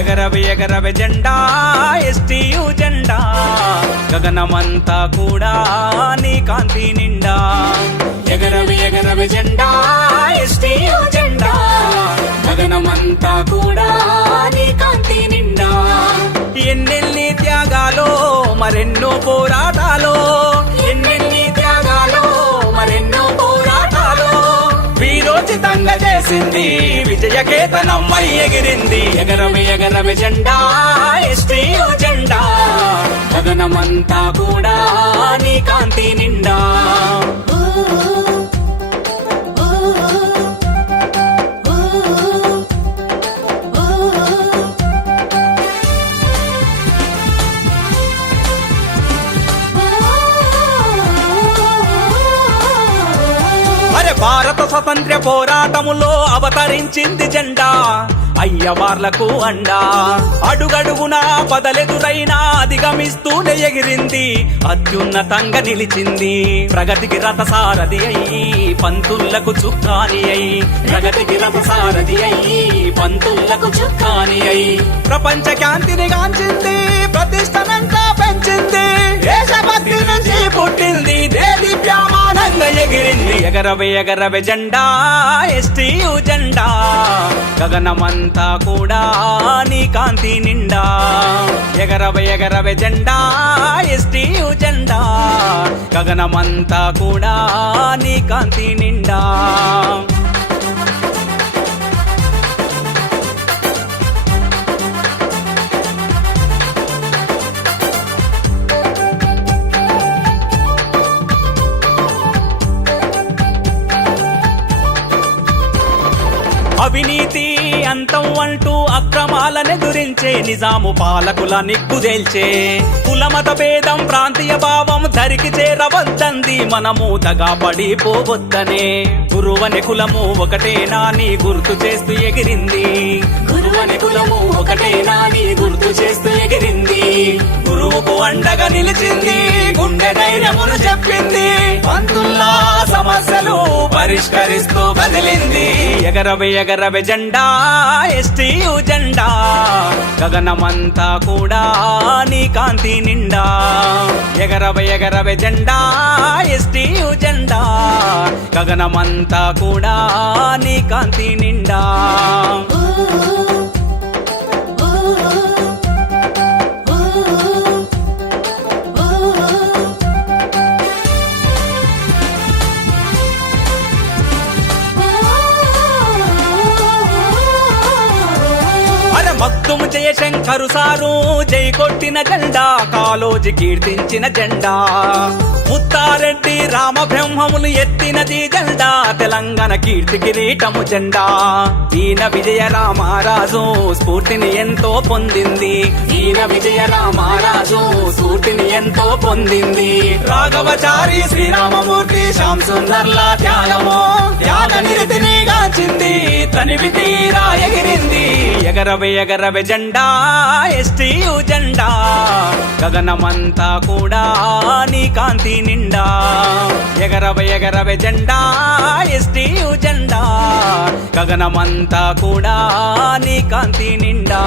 ఎగరవే ఎగరవే జెండా ఎస్టీయు జెండా గగనమంతా కూడా నీ కాంతి నిండా ఎగరవే ఎగరవే జెండా ఎస్టీయు జెండా గగనమంతా కూడా నీ కాంతి నిండా ఎన్నెన్ని త్యాగాలో మరెన్నో పోరాటాలో ఎన్నెన్ని త్యాగాలో మరెన్నో పోరాటాలో వీరోచితంగా చేసింది విజయకేతనమ్మై ఎగిరింది ఎగరవే ఎగరవే జెండా ఎస్టీయు జెండా గగనమంతా కూడా నీ కాంతి నిండా భారత స్వతంత్ర పోరాటములో అవతరించింది జెండా అయ్యవార్లకు అండా అడుగడుగునా పదలెదురైనా అధిగమిస్తూనే ఎగిరింది అత్యున్నతంగా నిలిచింది ప్రగతికి రథసారథి అయి పంతులకు చుక్కాని అయి ప్రగతికి రథసారథి అయి పంతులకు చుక్కాని అయి ప్రపంచ కాంతిని గాంచింది ప్రతిష్టనంతా పెంచింది దేశభక్తి నుంచి పుట్టింది దేదీప్యమానంగా ఎగిరింది ఎగరవే ఎగరవే జెండా ఎస్టీయు జెండా గగనమంతా కూడా నీ కాంతి నిండా ఎగరవే ఎగరవే జెండా ఎస్టీయు జెండా గగనమంతా కూడా నీ కాంతి నిండా అవినీతి అంతం అంటూ అక్రమాలనెదురించే నిజాము పాలకుల నిగ్గుదేల్చే కులమత భేదం ప్రాంతీయ భావం ధరికి చేరవద్దంది మనము దగా పడిపోవద్దనే గురువని కులము ఒకటేనా నీ గుర్తు చేస్తూ ఎగిరింది గురువని కులము ఒకటేనా నీ గుర్తు చేస్తూ ఎగిరింది గురువుకు అండగా నిలిచింది గుండె ధైర్యమును చెప్పింది పంతుల్లా సమస్యలు పరిష్కరిస్తూ కదిలింది ఎగరవే ఎగరవే జెండా ఎస్టీయు జెండా గగనమంతా కూడా నీ కాంతి నిండా ఎగరవే ఎగరవే జెండా ఎస్టీయు జెండా గగనమంతా కూడా నీ కాంతి నిండా మగ్దుము జయశంకరు సారు జై కొట్టిన జెండా కాలోజీ కీర్తించిన జెండా ముత్తారెడ్డి రామబ్రహ్మములు ఎత్తినది జెండా తెలంగాణ కీర్తి కిరీటము జెండా ఈయన విజయ రామరాజు స్ఫూర్తిని ఎంతో పొందింది ఈయన విజయ రామరాజు స్ఫూర్తిని ఎంతో పొందింది రాఘవచారి శ్రీరామమూర్తి శ్యామ్ సుందర్లా త్యాగము త్యాగ నిరతిని గాంచింది తనివి తీరా ఎగిరింది ఎగరవే ఎగరవే జెండా ఎస్టీయు జెండా గగనమంతా కూడా నీ కాంతి నిండా ఎగరవే ఎగరవే జెండా ఎస్టీయు జెండా గగనమంతా కూడా నీ కాంతి నిండా